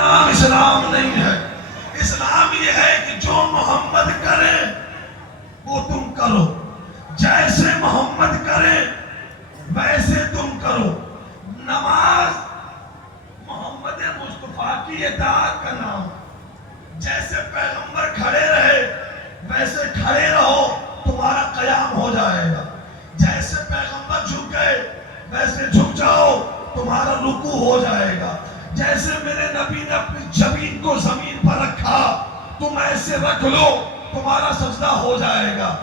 نام اسلام نہیں ہے. اسلام یہ ہے کہ جو محمد کرے وہ تم کرو, جیسے محمد کرے ویسے تم کرو. نماز محمد مصطفیٰ کی اطاعت کا نام. جیسے پیغمبر کھڑے رہے ویسے کھڑے رہو, تمہارا قیام ہو جائے گا. جیسے پیغمبر جھک گئے ویسے جھک جاؤ, تمہارا رکوع ہو جائے گا. جیسے میرے نبی نے اپنی جبین کو زمین پر رکھا, تم ایسے رکھ لو, تمہارا سجدہ ہو جائے گا.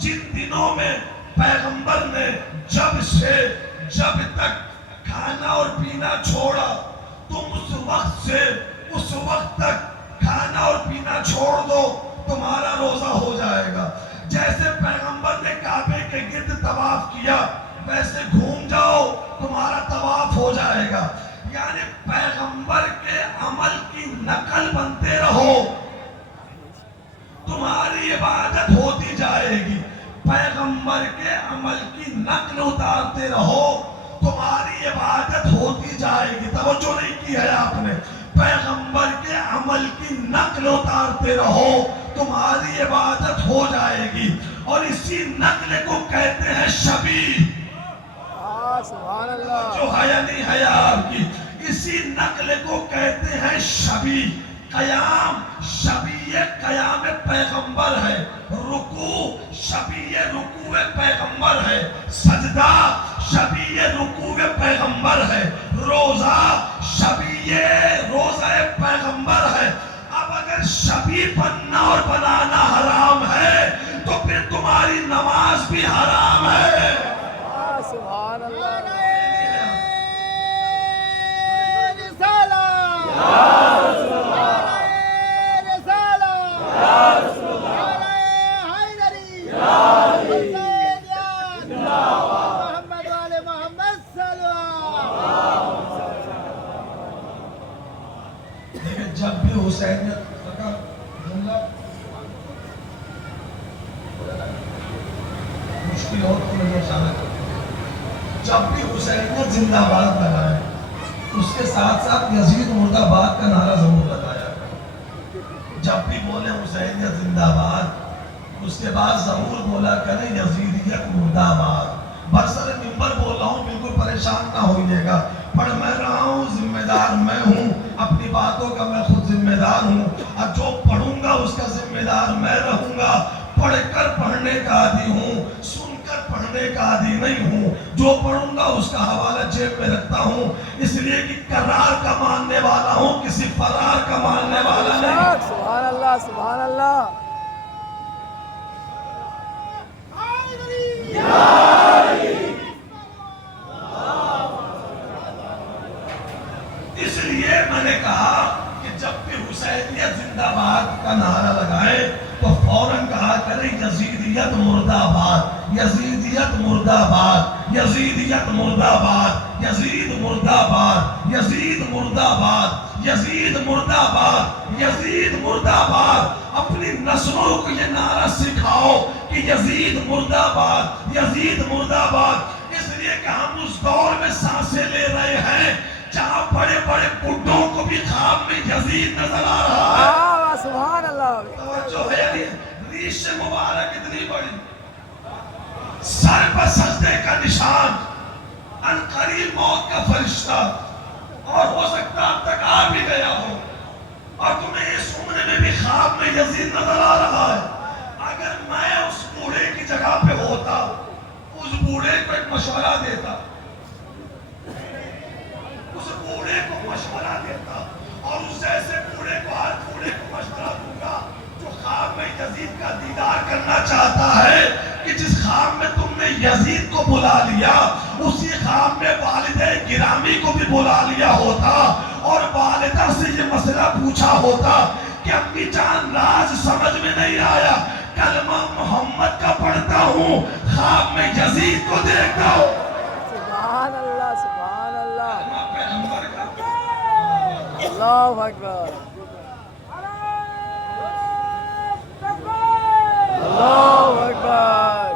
جن دنوں میں پیغمبر نے جب تک کھانا اور پینا چھوڑا, تم اس وقت تک کھانا اور پینا چھوڑ دو, تمہارا روزہ ہو جائے گا. جیسے پیغمبر نے کعبے کے گرد طواف کیا ویسے گھوم جاؤ, تمہارا طواف ہو جائے گا. یعنی پیغمبر کے عمل کی نقل بنتے رہو, تمہاری عبادت ہوتی جائے گی. پیغمبر کے عمل کی نقل اتارتے رہو, تمہاری عبادت ہوتی جائے گی. توجہ نہیں کی ہے آپ نے. پیغمبر کے عمل کی نقل اتارتے رہو, تمہاری عبادت ہو جائے گی. اور اسی نقل کو کہتے ہیں شبیہ. سبحان اللہ. جو ہے یا نہیں ہے آپ کی, اسی نقل کو کہتے ہیں شبیہ. قیام شبیہ قیام پیغمبر ہے, رکوع شبیہ رکوع پیغمبر ہے, سجدہ شبیہ رکوع پیغمبر ہے, روزہ شبیہ روزہ پیغمبر ہے. اب اگر شبیہ بننا اور بنانا حرام ہے تو پھر تمہاری نماز بھی حرام ہے. سبحان اللہ. جب بھی حسین مشکل ہو تو مجھے اشارہ, جب بھی حسینیت زندہ باد لگائے اس کے ساتھ ساتھ یزید مرد آباد کا نعرہ ضرور لگایا. جب بھی بولے حسینیت زندہ باد اس کے بعد ضرور بولا کریں یزیدیت مرد آباد. برسر ممبر بول رہا ہوں, بالکل پریشان نہ ہوئیے گا. پڑھ میں رہا ہوں, ذمہ دار میں ہوں, اپنی باتوں کا میں خود ذمہ دار ہوں, اور جو پڑھوں گا اس کا ذمہ دار میں رہوں گا. پڑھ کر پڑھنے کا عادی ہوں, سن کر پڑھنے کا عادی نہیں ہوں. جو پڑھوں گا اس کا حوالہ جیب میں رکھتا ہوں, اس لیے کہ قرار کا ماننے والا ہوں, کسی فرار کا ماننے والا نہیں. سبحان اللہ. سبحان اللہ. اس لیے میں نے کہا کہ جب بھی حسینیت زندہ باد کا نعرہ لگائے تو فوراً کہا کرے یزیدیت مرد آباد, یزیدیت مرد آباد, یزیدیت مرد آباد, یزید مرد آباد, یزید مرد آباد, یزید مرد آباد, یزید مرد آباد. اپنی نسلوں کو یہ نعرہ سکھاؤ کہ یزید مرد آباد, یزید مرد آباد. اس لیے کہ ہم اس دور میں سانسیں لے رہے ہیں جہاں بڑے بڑے بڈھوں کو بھی خواب میں یزید نظر آ رہا ہے. سبحان اللہ. توجہ ہے, ریش مبارک اتنی بڑی, سر پر سجدے کا نشان, عنقریب موت کا فرشتہ, اور ہو سکتا اب تک آ بھی گیا ہو اور تمہیں اس عمر میں بھی خواب میں یزید نظر آ رہا ہے. اگر میں اس بوڑھے کی جگہ پہ ہوتا, اس بوڑھے کو ایک مشورہ دیتا, اس بوڑھے کو مشورہ دیتا, اور اس جیسے بوڑھے کو ہر بوڑھے کو مشورہ دوں گا جو خواب میں یزید کا دیدار کرنا چاہتا ہے کہ جس خواب میں تم نے یزید کو بلا لیا اسی خواب میں والدہ گرامی کو بھی بلا لیا ہوتا, اور والدہ سے یہ مسئلہ پوچھا ہوتا کہ امی جان راز سمجھ میں نہیں آیا, کلمہ محمد کا پڑھتا ہوں, خواب میں یزید کو دیکھتا ہوں. سبحان اللہ. سبحان اللہ. پیغمبر کا اللہ اکبر. اللہ اکبر.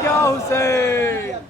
کیا حسین.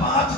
5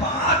5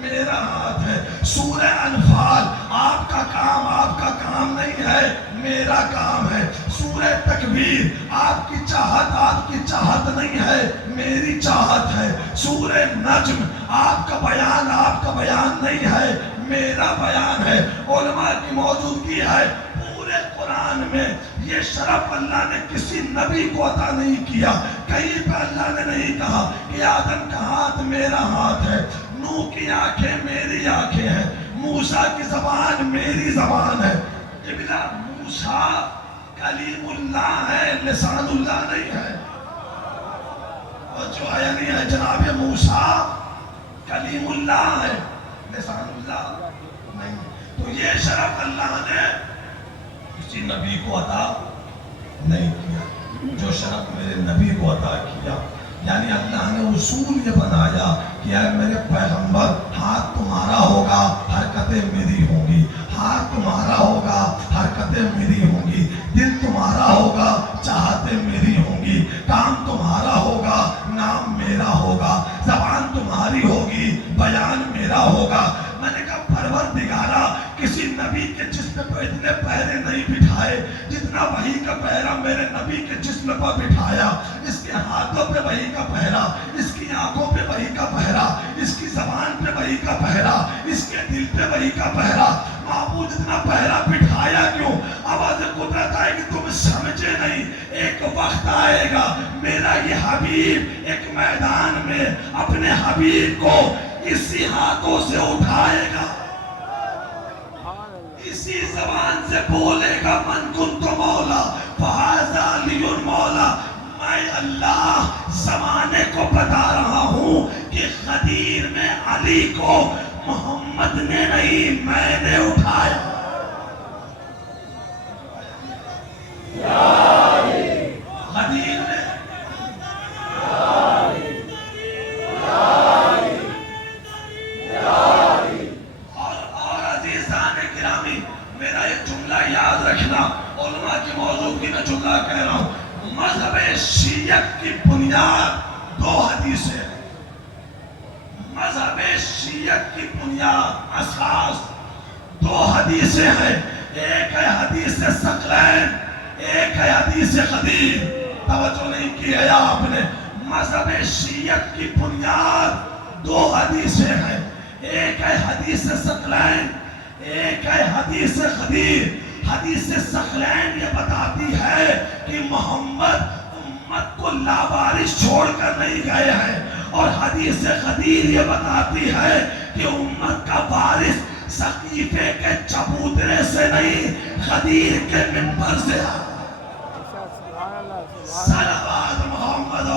میرا ہاتھ ہے. سورہ انفال آپ کا کام نہیں ہے، میرا کام ہے. سورہ تکویر آپ کی چاہت نہیں ہے، میری چاہت ہے. سورہ نجم آپ کا بیان نہیں ہے، میرا بیان ہے. علماء کی موجودگی ہے. پورے قرآن میں یہ شرف اللہ نے کسی نبی کو عطا نہیں کیا. کہیں پہ اللہ نے نہیں کہا کہ آدم کا ہاتھ میرا ہاتھ ہے، نوح کی آنکھیں میری آنکھیں ہیں، موسیٰ کی زبان میری زبان ہے. ابلا موسیٰ کلیم اللہ ہے، لسان اللہ نہیں ہے. اور جو آیا نہیں ہے جناب موسیٰ کلیم اللہ ہے، لسان اللہ نہیں. تو یہ شرف اللہ نے کسی نبی کو عطا نہیں کیا جو شرف میرے نبی کو عطا کیا. یعنی اللہ نے اصول یہ بنایا کہ اے میرے پیغمبر، ہاتھ تمہارا ہوگا حرکتیں میری ہوں گی، ہاتھ تمہارا ہوگا حرکتیں میری ہوں گی، دل تمہارا ہوگا چاہتیں میری ہوں گی، کام تمہارا ہوگا نام میرا ہوگا، زبان تمہاری ہوگی بیان میرا ہوگا. میں نے کہا پروردگارا کسی نبی کے جسم پر اتنے پہرے نہیں بٹھائے جتنا وحی کا پہرا میرے نبی کے جسم پر بٹھایا. اس کے ہاتھوں پہ وحی کا پہرا، اس کی آنکھوں پہ وحی کا پہرا، اس کی زبان پہ وحی کا پہرا، اس کے دل پہ وحی کا پہرا. معبود اتنا پہرا بٹھایا کیوں؟ آواز قدرت آئے گی تم سمجھے نہیں. ایک وقت آئے گا میرا یہ حبیب ایک میدان میں اپنے حبیب کو اسی ہاتھوں سے اٹھائے گا، اسی زبان سے بولے گا من کنت مولا فہذا علی مولا. میں اللہ زمانے کو بتا رہا ہوں کہ غدیر میں علی کو محمد نے نہیں میں نے اٹھایا. غدیر میں اور عزیزان گرامی میرا ایک جملہ یاد رکھنا. علماء کی موجودگی میں جملہ کہہ رہا ہوں. مذہب شیعت کی بنیاد دو حدیثیں ہیں. مذہب شیعت کی بنیاد اساس دو حدیثیں ہیں. ایک ہے حدیث ثقلین، ایک ہے حدیث غدیر. توجہ نہیں کی ہے آپ نے. مذہب شیعت کی بنیاد دو حدیثیں ہیں. ایک ہے حدیث ثقلین، ایک ہے حدیث غدیر. حدیث ثقلین یہ بتاتی ہے کہ محمد امت کو لاوارث چھوڑ کر نہیں گئے ہیں، اور حدیث غدیر یہ بتاتی ہے کہ امت کا وارث سقیفے کے چبوترے سے نہیں غدیر کے منبر سے. صلوات محمد